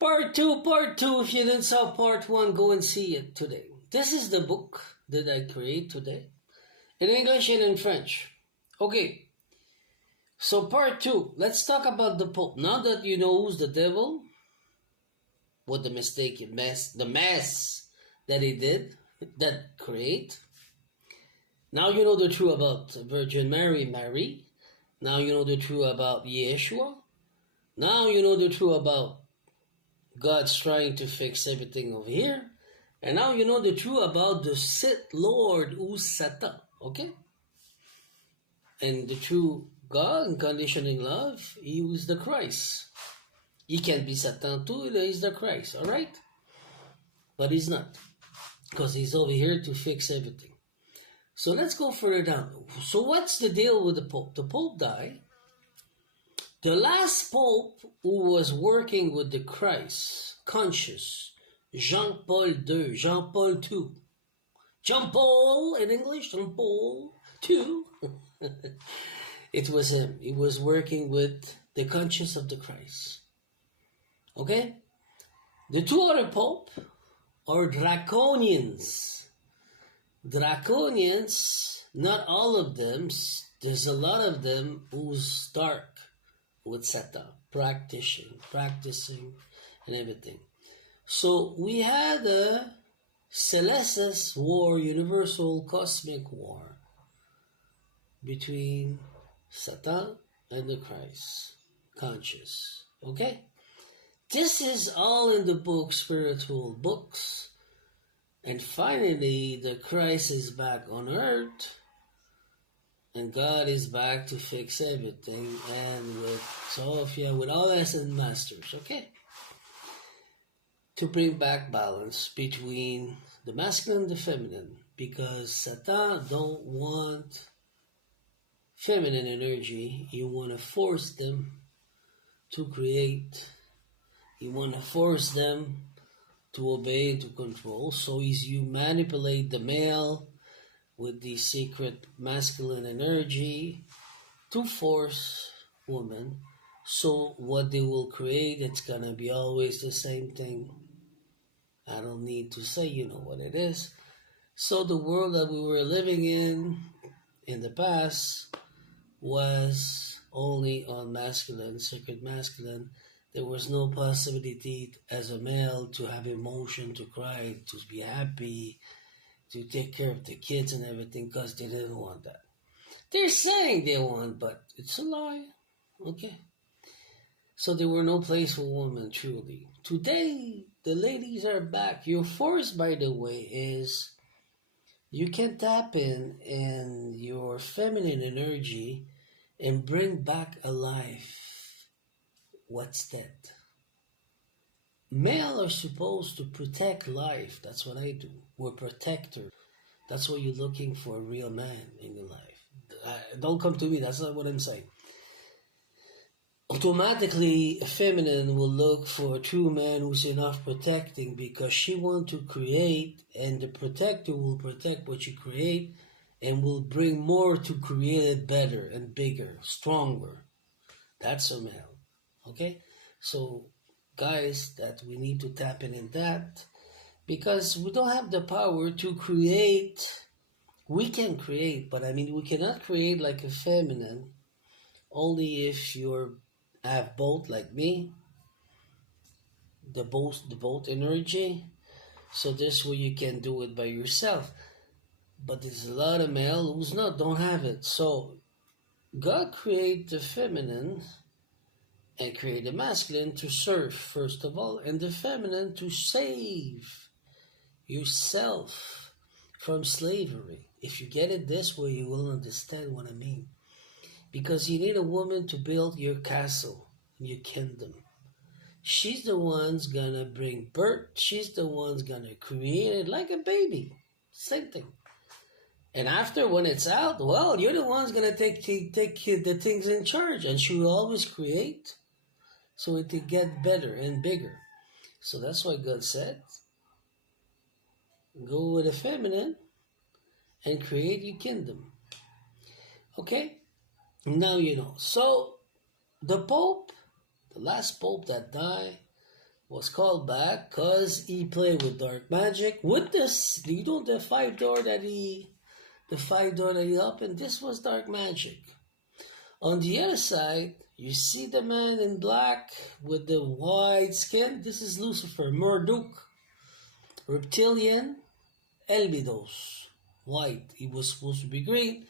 Part two, part two. If you didn't saw part one, go and see it today. This is the book that I create today in English and in French. Okay, so part two. Let's talk about the Pope. Now that you know who's the devil, what the mess that he did, that create. Now you know the truth about Virgin Mary. Now you know the truth about Yeshua. Now you know the truth about God's trying to fix everything over here. And now you know the truth about the Sith Lord who's Satan. Okay? And the true God in conditioning love, he was the Christ. He can be Satan too, he's the Christ, alright? But he's not. Because he's over here to fix everything. So let's go further down. So what's the deal with the Pope? The Pope died. The last Pope who was working with the Christ, conscious, Jean-Paul II, Jean-Paul in English, Jean-Paul II. It was him. He was working with the conscience of the Christ. Okay? The two other Pope are draconians. Draconians, not all of them, there's a lot of them who's dark with Satan, practicing and everything. So we had a Celestis war, universal cosmic war between Satan and the Christ, conscious. Okay? This is all in the book, spiritual books. And finally, the Christ is back on earth. And God is back to fix everything. And with Sophia, with all ascended masters. Okay? To bring back balance between the masculine and the feminine. Because Satan don't want feminine energy. You want to force them to create. You want to force them to obey and to control. So you manipulate the male with the secret masculine energy to force women. So what they will create, it's going to be always the same thing. I don't need to say, you know what it is. So the world that we were living in the past, was only on masculine, sacred masculine. There was no possibility as a male to have emotion, to cry, to be happy, to take care of the kids and everything, because they didn't want that. They're saying they want, but it's a lie. Okay. So there were no place for women, truly. Today, the ladies are back. Your force, by the way, is you can tap in your feminine energy and bring back alive what's dead. Male are supposed to protect life. That's what I do. We're protectors. That's what you're looking for, a real man in your life. Don't come to me. That's not what I'm saying. Automatically, a feminine will look for a true man who's enough protecting, because she wants to create, and the protector will protect what you create and will bring more to create it better and bigger, stronger. That's a male. Okay? So, guys, that we need to tap in that, because we don't have the power to create. We can create, but we cannot create like a feminine, only if you're have both, like me, the both energy. So this way you can do it by yourself. But there's a lot of male who's don't have it. So God created the feminine and create the masculine to serve, first of all, and the feminine to save yourself from slavery. If you get it this way, you will understand what I mean. Because you need a woman to build your castle, your kingdom. She's the one's gonna bring birth. She's the one's gonna create it like a baby. Same thing. And after, when it's out, well, you're the one's gonna take the things in charge. And she will always create, so it can get better and bigger. So that's why God said, go with the feminine and create your kingdom. Okay? Now you know. So, the Pope, the last Pope that died, was called back because he played with dark magic. With this, the 5 door that he opened, this was dark magic. On the other side, you see the man in black with the white skin. This is Lucifer, Marduk, reptilian, Elbidos, white. He was supposed to be green,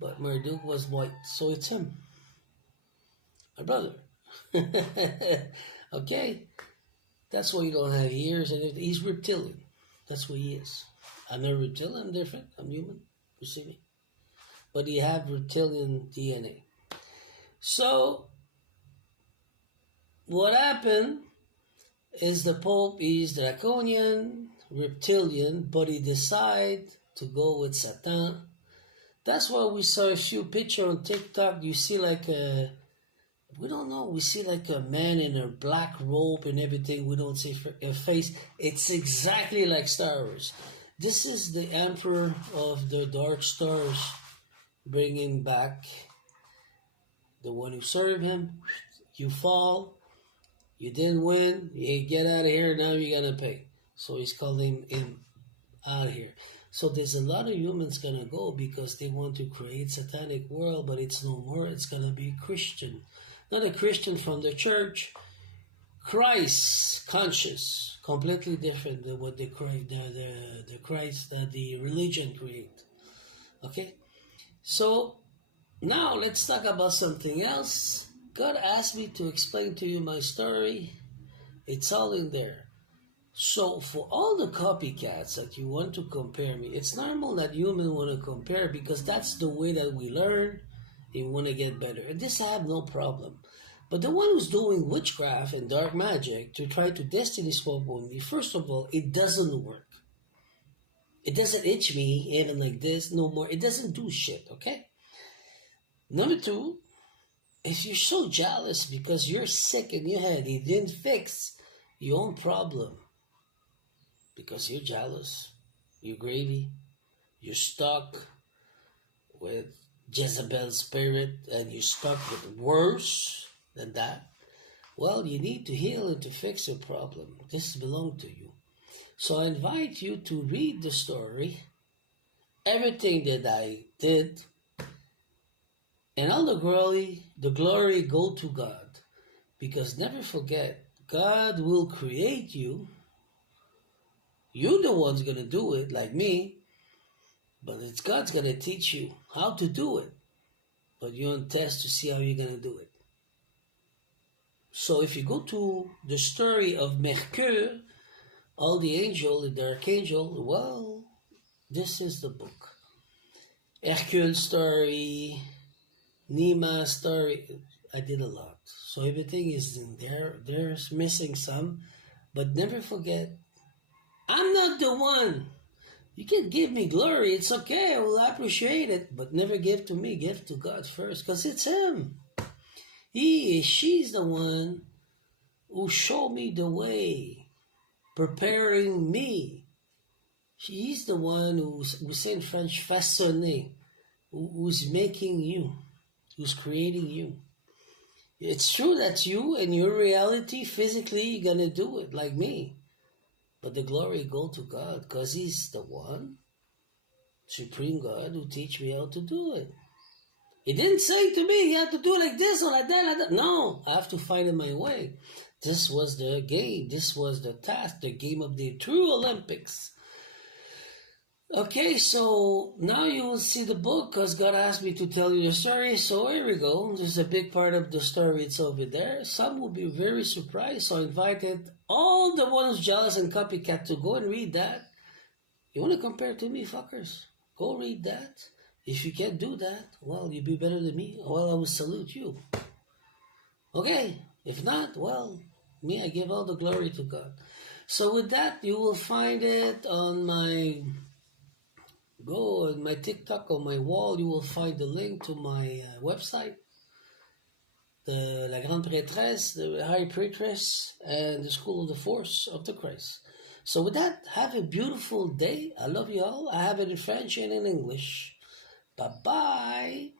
but Marduk was white, so it's him, my brother. Okay, that's why you don't have ears and everything. He's reptilian. That's what he is. I'm a reptilian. I'm different. I'm human. You see me? But he have reptilian DNA. So what happened is the Pope is draconian, reptilian, but he decide to go with Satan. That's why we saw a few pictures on TikTok. You see like we don't know. We see like a man in a black robe and everything. We don't see a face. It's exactly like Star Wars. This is the Emperor of the Dark Stars, bringing back the one who served him. You fall. You didn't win. You get out of here. Now you gotta pay. So he's calling him out of here. So there's a lot of humans gonna go because they want to create satanic world, but it's no more. It's gonna be Christian. Not a Christian from the church, Christ conscious, completely different than what the Christ that the religion create. Okay, so now let's talk about something else. God asked me to explain to you my story. It's all in there. So for all the copycats that you want to compare me, it's normal that humans want to compare because that's the way that we learn. You want to get better. And this I have no problem. But the one who's doing witchcraft and dark magic to try to destiny swap with me, first of all, it doesn't work. It doesn't itch me even like this no more. It doesn't do shit, okay? Number two, if you're so jealous because you're sick in your head, you didn't fix your own problem because you're jealous, you're gravy, you're stuck with Jezebel's spirit and you're stuck with worse than that, well, you need to heal and to fix your problem. This belongs to you. So I invite you to read the story, everything that I did, and all the glory go to God. Because never forget, God will create you. You're the one's going to do it, like me. But it's God's going to teach you how to do it. But you're on test to see how you're going to do it. So if you go to the story of Mercure, all the angel, the archangel, well, this is the book. Hercule story, Nima story, I did a lot. So everything is in there. There's missing some. But never forget, I'm not the one. You can give me glory. It's okay. I will appreciate it. But never give to me. Give to God first. Because it's Him. She's the one who showed me the way. Preparing me. She's the one who's, we say in French, façonné. Who's making you. Who's creating you. It's true that you, in your reality, physically, you're going to do it like me. But the glory go to God because He's the one, Supreme God, who teach me how to do it. He didn't say to me, you have to do it like this or like that, like that. No, I have to find it my way. This was the game. This was the task, the game of the true Olympics. Okay, so now you will see the book because God asked me to tell you the story. So here we go. There's a big part of the story. It's over there. Some will be very surprised. So I invited all the ones jealous and copycat to go and read that. You want to compare to me, fuckers? Go read that. If you can't do that, well, you'll be better than me. Well, I will salute you. Okay. If not, well, me, I give all the glory to God. So with that, you will find it on my... Go on my TikTok, on my wall, you will find the link to my website, the La Grande Prêtresse, the High Priestess, and the School of the Force of the Christ. So with that, have a beautiful day. I love you all. I have it in French and in English. Bye-bye.